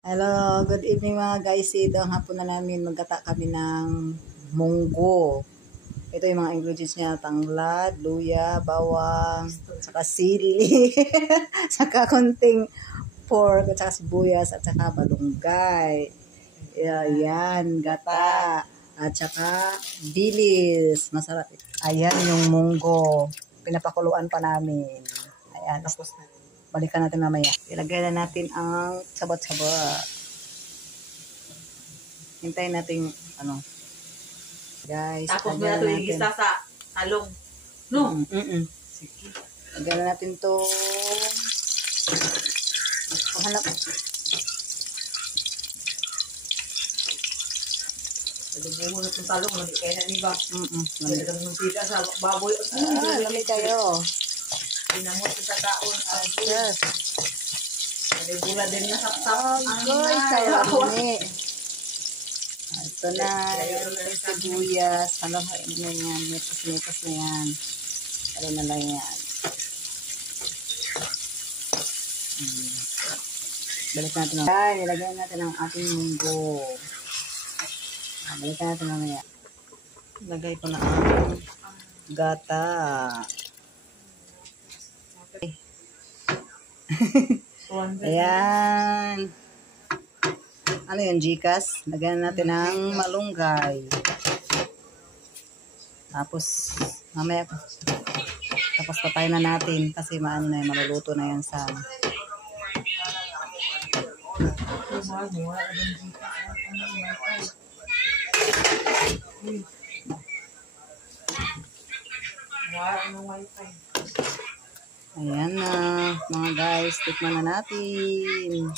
Hello, good evening mga guys. Ito ang hapon na namin. Magkata kami ng munggo. Ito yung mga ingredients niya. Tanglad, luya, bawang, saka sili, saka konting pork, at saka sibuyas, at saka balunggay. Ayan, gata. At saka bilis. Masarap. Ayan yung munggo. Pinapakuluan pa namin. Ayan. Tapos na. Balikan natin mamaya. Ilagay na natin ang sabat-sabat. Hintayin natin, guys. Tapos mo na ito yung isa sa talong. No? Sige. Lagyan na natin to. Hanap. Sabi mo na itong talong. Hindi kaya na niba. Hindi ka naman pita sa baboy. Lami kayo. Pinamot sa taon. Yes. May bula din na saksak. Guys, kaya kami. Ito na. Yung sibuyas. Halahain na yan. Metas na yan. Ano na lang yan. Balik natin. Ay, nilagyan natin ang ating munggo. Balikan natin mamaya. Lagay ko na ang gata. Ayan. Ano yun, Gcash? Lagyan natin ng malunggay. Tapos, mamaya, tapos patayin na natin kasi maano na yun, maluluto na yan sa Ayan na, mga guys, tikman na natin.